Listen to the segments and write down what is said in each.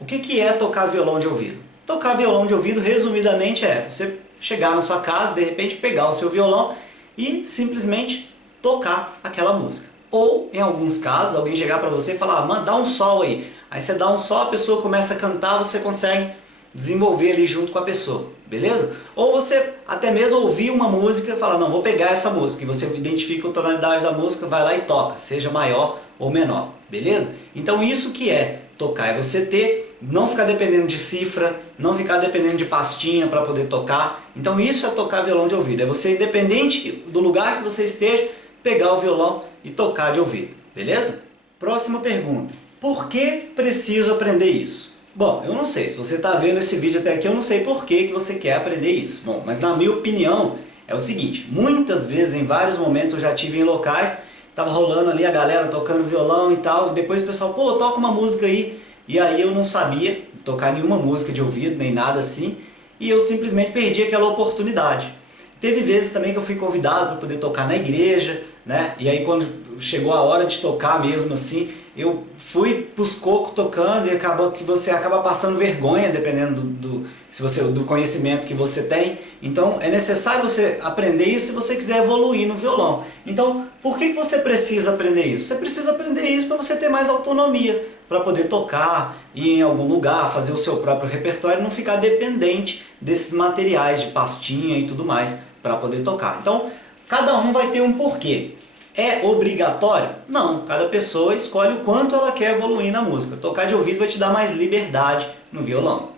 O que é tocar violão de ouvido? Tocar violão de ouvido, resumidamente, é você chegar na sua casa, de repente pegar o seu violão e simplesmente tocar aquela música. Ou, em alguns casos, alguém chegar para você e falar, mano, dá um sol aí. Aí você dá um sol, a pessoa começa a cantar, você consegue desenvolver ali junto com a pessoa, beleza? Ou você até mesmo ouvir uma música e falar, não, vou pegar essa música, e você identifica a tonalidade da música, vai lá e toca, seja maior ou menor, beleza? Então isso que é tocar, é você ter, não ficar dependendo de cifra, não ficar dependendo de pastinha para poder tocar. Então isso é tocar violão de ouvido, é você, independente do lugar que você esteja, pegar o violão e tocar de ouvido, beleza? Próxima pergunta, por que preciso aprender isso? Bom, eu não sei, se você está vendo esse vídeo até aqui, eu não sei por que você quer aprender isso. Bom, mas na minha opinião é o seguinte, muitas vezes, em vários momentos eu já tive em locais, tava rolando ali a galera tocando violão e tal, e depois o pessoal, pô, toca uma música aí, e aí eu não sabia tocar nenhuma música de ouvido, nem nada assim, e eu simplesmente perdi aquela oportunidade. Teve vezes também que eu fui convidado para poder tocar na igreja, né? E aí quando chegou a hora de tocar mesmo assim, eu fui pros cocos tocando e acaba que você acaba passando vergonha, dependendo do conhecimento que você tem. Então é necessário você aprender isso se você quiser evoluir no violão. Então por que você precisa aprender isso? Você precisa aprender isso para você ter mais autonomia, para poder tocar, ir em algum lugar, fazer o seu próprio repertório e não ficar dependente desses materiais de pastinha e tudo mais para poder tocar. Então cada um vai ter um porquê. É obrigatório? Não, cada pessoa escolhe o quanto ela quer evoluir na música. Tocar de ouvido vai te dar mais liberdade no violão.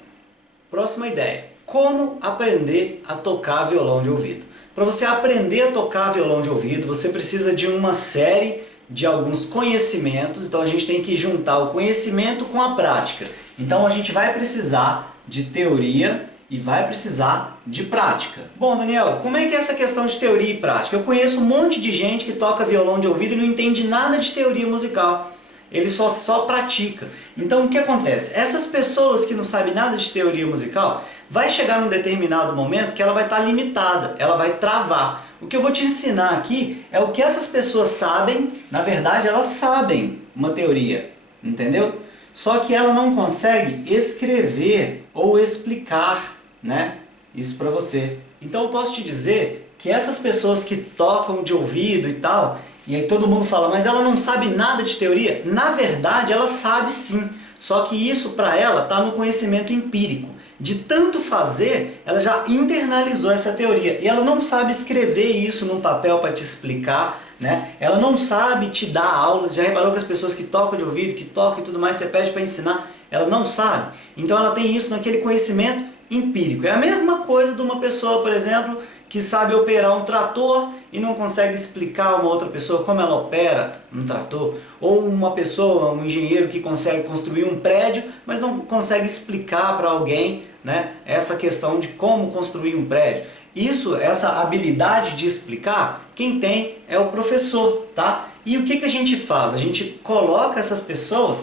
Próxima ideia, como aprender a tocar violão de ouvido? Para você aprender a tocar violão de ouvido, você precisa de uma série de alguns conhecimentos, então a gente tem que juntar o conhecimento com a prática. Então a gente vai precisar de teoria e vai precisar de prática. Bom, Daniel, como é que é essa questão de teoria e prática? Eu conheço um monte de gente que toca violão de ouvido e não entende nada de teoria musical. Ele só pratica. Então o que acontece? Essas pessoas que não sabem nada de teoria musical, vai chegar num determinado momento que ela vai estar limitada, ela vai travar. O que eu vou te ensinar aqui é o que essas pessoas sabem, na verdade elas sabem uma teoria, entendeu? Só que ela não consegue escrever ou explicar, né, isso para você. Então eu posso te dizer que essas pessoas que tocam de ouvido e tal, e aí todo mundo fala, mas ela não sabe nada de teoria. Na verdade ela sabe sim, só que isso para ela está no conhecimento empírico. De tanto fazer, ela já internalizou essa teoria e ela não sabe escrever isso num papel para te explicar, né? Ela não sabe te dar aulas. Já reparou que as pessoas que tocam de ouvido, que tocam e tudo mais, você pede para ensinar, ela não sabe. Então ela tem isso naquele conhecimento empírico. É a mesma coisa de uma pessoa, por exemplo, que sabe operar um trator e não consegue explicar a uma outra pessoa como ela opera um trator. Ou uma pessoa, um engenheiro que consegue construir um prédio, mas não consegue explicar para alguém, né, essa questão de como construir um prédio. Isso, essa habilidade de explicar, quem tem é o professor, tá? E o que a gente faz? A gente coloca essas pessoas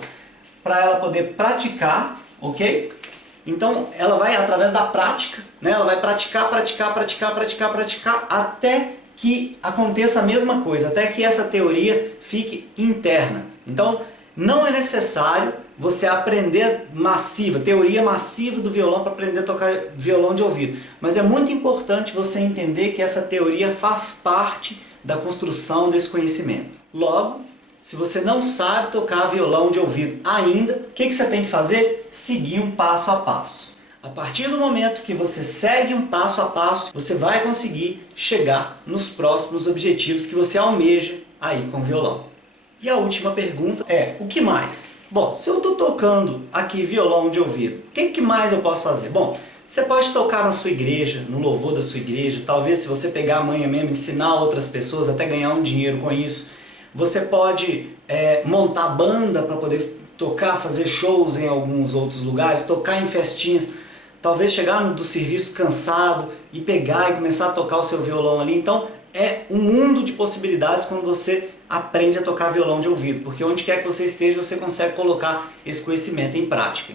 para ela poder praticar, ok? Então ela vai através da prática, né? Ela vai praticar até que aconteça a mesma coisa, até que essa teoria fique interna. Então não é necessário você aprender teoria massiva do violão para aprender a tocar violão de ouvido. Mas é muito importante você entender que essa teoria faz parte da construção desse conhecimento. Logo, se você não sabe tocar violão de ouvido ainda, o que você tem que fazer? Seguir um passo a passo. A partir do momento que você segue um passo a passo, você vai conseguir chegar nos próximos objetivos que você almeja aí com o violão. E a última pergunta é, o que mais? Bom, se eu estou tocando aqui violão de ouvido, o que mais eu posso fazer? Bom, você pode tocar na sua igreja, no louvor da sua igreja, talvez se você pegar a manha mesmo, ensinar outras pessoas, até ganhar um dinheiro com isso. Você pode montar banda para poder tocar, fazer shows em alguns outros lugares, tocar em festinhas, talvez chegar do serviço cansado e pegar e começar a tocar o seu violão ali. Então é um mundo de possibilidades quando você aprende a tocar violão de ouvido, porque onde quer que você esteja, você consegue colocar esse conhecimento em prática.